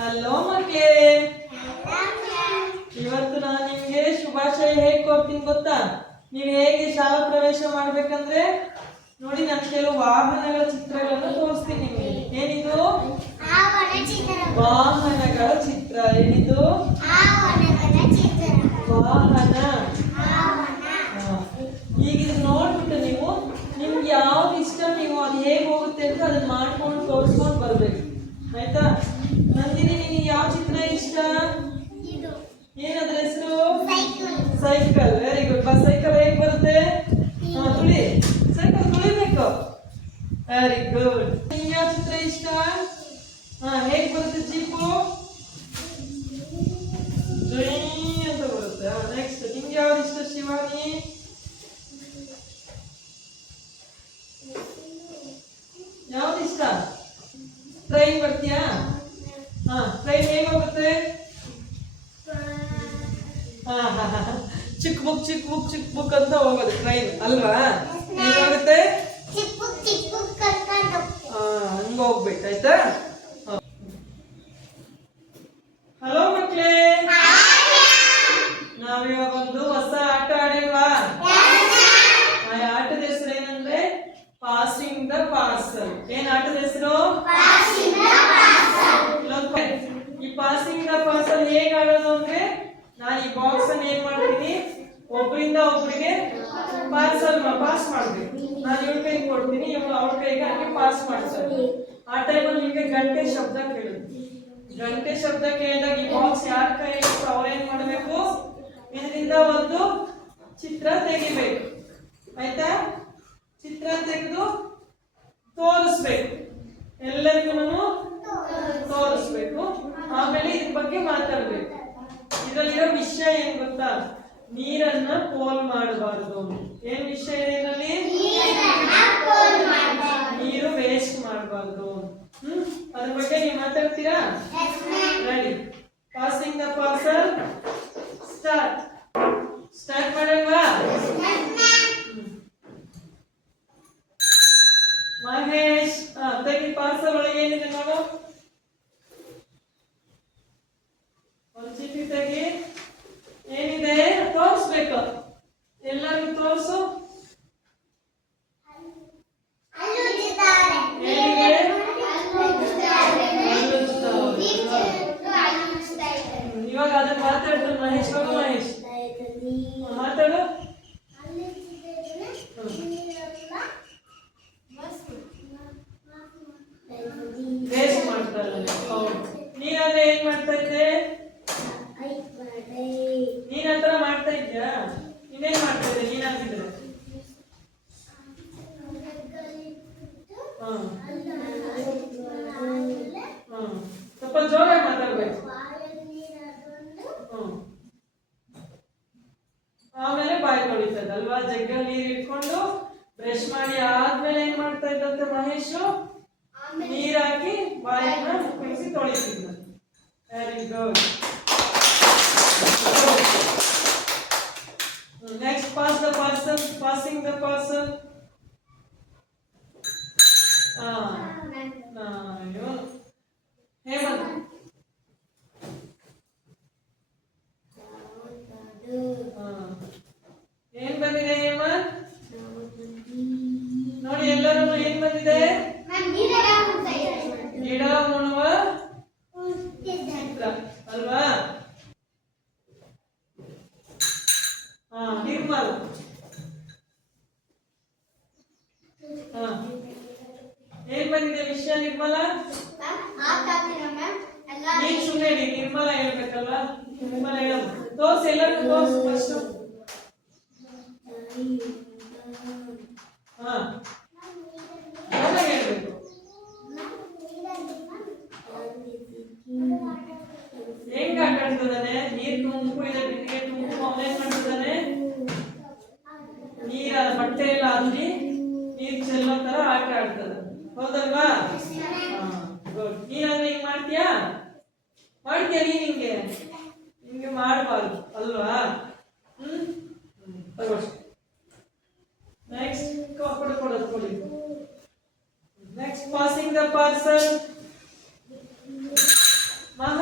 Hello ಮಕ್ಕಳೇ, ಇವತ್ತು ನಾನು ನಿಮಗೆ ಶುಭಾಶಯ ಹೇಗೆ ಕೊಡ್ತೀನಿ ಗೊತ್ತಾ? ನೀವು ಹೇಗೆ ಶಾಲಾ ಪ್ರವೇಶ ಮಾಡ್ಬೇಕಂದ್ರೆ ನೋಡಿ, ನಾನು ಕೆಲವು ವಾಹನಗಳ ಚಿತ್ರಗಳನ್ನು ತೋರಿಸ್ತೀನಿ ನಿಮಗೆ. ಏನಿದು? ವಾಹನಗಳ ಚಿತ್ರ. ಏನಿದು? ವಾಹನ. ಈಗ ಇದು ನೋಡ್ಬಿಟ್ಟು ನಿಮ್ಗೆ ಯಾವ್ದು ಇಷ್ಟ, ನೀವು ಅದು ಹೇಗೆ ಹೋಗುತ್ತೆ ಅಂತ ಅದನ್ನ ಮಾಡ್ಕೊಂಡು ತೋರಿಸ್ಕೊಂಡು ಬರ್ಬೇಕು, ಆಯ್ತಾ? ನಂದಿನಿ, ನಿನಗೆ ಯಾವ ಚಿತ್ರ ಇಷ್ಟ? ಏನದ್ರ ಹೆಸರು? ಸೈಕಲ್. Very good. ಬಸ್ ಸೈಕಲ್ ಹೇಗೆ ಬರುತ್ತೆ? ತುಳಿ. ಸೈಕಲ್ ತುಳಿಬೇಕು. Very good. ನಿಮ್ಗೆ ಯಾವ ಚಿತ್ರ ಇಷ್ಟ? ಹೇಗೆ ಬರುತ್ತೆ ಜೀಪು? ಅಂತ ಬರುತ್ತೆ. ನೆಕ್ಸ್ಟ್ ನಿಮ್ಗೆ ಯಾವ್ದು ಇಷ್ಟ ಶಿವಾನಿ? ಯಾವ್ದು ಇಷ್ಟ? ಟ್ರೈನ್ ಬರ್ತೀಯಾ? ಟ್ರೈನ್ ಹೇಗೆ ಹೋಗುತ್ತೆ? ಚಿಕ್ಕ ಬುಕ್ ಅಂತ ಹೋಗೋದು ಟ್ರೈನ್ ಅಲ್ವಾ? ಹೇಗಾಗುತ್ತೆ? ಹಂಗ ಹೋಗ್ಬೇಕು, ಆಯ್ತಾ? ಹಲೋ ಮಕ್ಕಳೇ, ನಾವಿವಾಗ ಒಂದು ಹೊಸ ಆಟ ಆಡಿಲ್ವಾ? ಆ ಆಟದ ಹೆಸರು ಏನಂದ್ರೆ ಪಾಸಿಂಗ್ ದ ಪಾರ್ಸಲ್. ಏನ್ ಆಟದ ಹೆಸರು? ಈ ಪಾಸಿಂಗ್ ದ ಪಾರ್ಸಲ್ ಹೇಗೆ ಆಡೋದು ಅಂದ್ರೆ, ನಾನು ಈ ಬಾಕ್ಸ್ ಅನ್ನು ಏನ್ ಮಾಡ್ತೀನಿ, ಒಬ್ಬರಿಂದ ಒಬ್ಬರಿಗೆ ಪಾಸ್ ಮಾಡ್ಬೇಕು. ನಾನು ಇವಳ ಕೈಗೆ ಕೊಡ್ತೀನಿ, ಇವಳು ಅವಳ ಕೈಗೆ ಹಾಕಿ ಪಾಸ್ ಮಾಡ್ತಾರೆ. ಆ ಟೈಮಲ್ಲಿ ನಿಮ್ಗೆ ಗಂಟೆ ಶಬ್ದ ಕೇಳುತ್ತೆ. ಗಂಟೆ ಶಬ್ದ ಕೇಳಿದಾಗ ಈ ಬಾಕ್ಸ್ ಯಾರ ಕೈ ಇರುತ್ತೆ ಅವ್ರೇನ್ ಮಾಡಬೇಕು, ಇದರಿಂದ ಒಂದು ಚಿತ್ರ ತೆಗಿಬೇಕು, ಆಯ್ತಾ? ಚಿತ್ರ ತೆಗೆದು ತೋರಿಸ್ಬೇಕು, ಎಲ್ಲರಿಗೂ ತೋರಿಸ್ಬೇಕು. ಆಮೇಲೆ ಇದ್ರ ಬಗ್ಗೆ ಮಾತಾಡ್ಬೇಕು. ಇದರಲ್ಲಿರೋ ವಿಷಯ ಏನ್ ಗೊತ್ತಾ? ನೀರನ್ನ ಪೋಲ್ ಮಾಡಬಾರದು. ಏನ್ ವಿಷಯ ಇದೆ ಇದರಲ್ಲಿ? ನೀರು ವೇಸ್ಟ್ ಮಾಡಬಾರ್ದು. ಅದ್ರ ಬಗ್ಗೆ ನೀವು ಮಾತಾಡ್ತೀರಾ? Ready? Passing the parcel start ಮಾಡಲ್ವಾ? ಮಹೇಶ್, ತೆಗಿ ಪಾರ್ಸಲ್ ಒಳಗೆ ಏನಿದೆ ನೋಡು. ಒಂದು ಚೀಟಿ ತೆಗಿ. ಏನಿದೆ ತೋರಿಸ್ಬೇಕು, ಎಲ್ಲರಿಗೂ ತೋರಿಸು. ಇವಾಗ ಅದನ್ನ ಮಾತಾಡ್ತಾನೆ ಮಹೇಶ್. ಮಹೇಶ್ ಮಾತಾಡು. ವೇಸ್ಟ್ ಮಾಡ್ತಾರೆ. ನೀನಾದ್ರೆ ಏನ್ ಮಾಡ್ತಾ ಇದ್ದೆ? ನೀನ್ ಹತ್ರ ಮಾಡ್ತಾ ಇದ್ಯಾ? ಇನ್ನೇನ್ ಮಾಡ್ತಾ ಇದ್ದೆ ನೀನಾಗಿದ್ರೆ? ಸ್ವಲ್ಪ ಜೋರಾಗಿ ಮಾತಾಡ್ಬೇಕು. ಆಮೇಲೆ ಬಾಯಿ ತೊಳಿತದಲ್ವಾ? ಜಗ್ಗಲ್ಲಿ ನೀರು ಇಟ್ಕೊಂಡು ಬ್ರಷ್ ಮಾಡಿ ಆದ್ಮೇಲೆ ಏನ್ ಮಾಡ್ತಾ ಇದ್ದಂತೆ ಮಹೇಶು? ನೀರ್ ಹಾಕಿ ಬಾಯನ್ನ ಮುಗಿಸಿ ತೊಳಿತಿದ್ದ. Very good. Next passing the parcel. Hemanth, ಏನ್ ಬಂದಿದೆ ಹೇಮಂತ್? ನೋಡಿ ಎಲ್ಲರೂ ಏನ್ ಬಂದಿದೆ? ಗಿಡ ಮುಳುವ ಚಿತ್ರ ಅಲ್ವಾ? ನಿರ್ಮಲ್, ಏನ್ ಬಂದಿದೆ ವಿಷಯ ನಿರ್ಮಲ? ನೀನ್ ಸುಮ್ಮನೆ ನಿರ್ಮಲ ಹೇಳ್ಬೇಕಲ್ವಾ? ನಿರ್ಮಲ ಹೇಳ. ತೋರ್ಸ್, ಎಲ್ಲರಿಗೂ ತೋರ್ಸ್ ಫಸ್ಟ್. ಹೇಳ್ಬೇಕು. ಹೆಂಗ ಆಟ ಆಡ್ತಿದ್ದಾನೆ? ನೀರ್ ತುಂಬು ಇದೆ, ಬಿಟ್ಟಿಗೆ ತುಂಬು. ಅವನೇನ್ ಮಾಡ್ತಿದ್ದಾನೆ? ನೀರ ಬಟ್ಟೆ ಎಲ್ಲ ಅಲ್ಲಿ ನೀರ್ ಚೆಲ್ಲೋ ತರ ಆಟ ಆಡ್ತದ, ಹೌದಲ್ವಾ? ನೀನಾದ್ರೆ ಹಿಂಗ್ ಮಾಡ್ತೀಯಾ? ನೀನ್ ಹಿಂಗೆ ಮಾಡಬಾರ್ದು ಅಲ್ವಾ? ನೆಕ್ಸ್ಟ್ ಕೊಡಿ. Next, passing the parcel. Mama.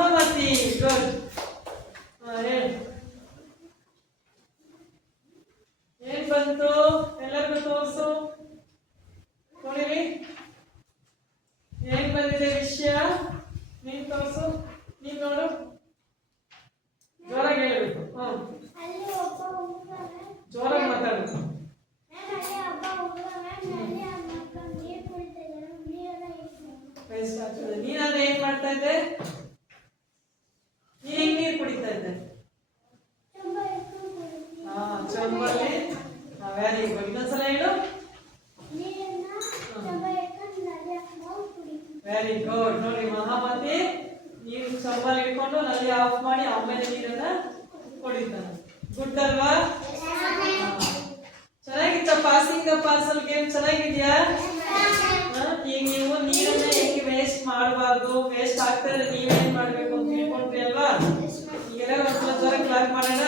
ಸಂಬಾರ ಇಟ್ಕೊಂಡು ನಲ್ಲಿ ಆಫ್ ಮಾಡಿ ಆಮೇಲೆ ನೀರನ್ನ ಹೊಡಿತಾನೆ. ಗುಡ್ ಅಲ್ವಾ? ಚೆನ್ನಾಗಿತ್ತ ಪಾಸಿಂಗ್ ದ ಪಾರ್ಸಲ್ ಗೇಮ್? ಚೆನ್ನಾಗಿದ್ಯಾ? ಈಗ ನೀವು ನೀರನ್ನ ಹೆಂಗೆ ವೇಸ್ಟ್ ಮಾಡಬಾರ್ದು, ವೇಸ್ಟ್ ಆಗ್ತಾ ಇದ್ರೆ ನೀವೇನ್ ಮಾಡ್ಬೇಕು ಅಂತ ತಿಳ್ಕೊಂಡ್ರಿ ಅಲ್ವಾ? ಈಗೆಲ್ಲ ಒಂದ್ಸಲ ಜೋರ ಕ್ಲಾಪ್ ಮಾಡೋಣ.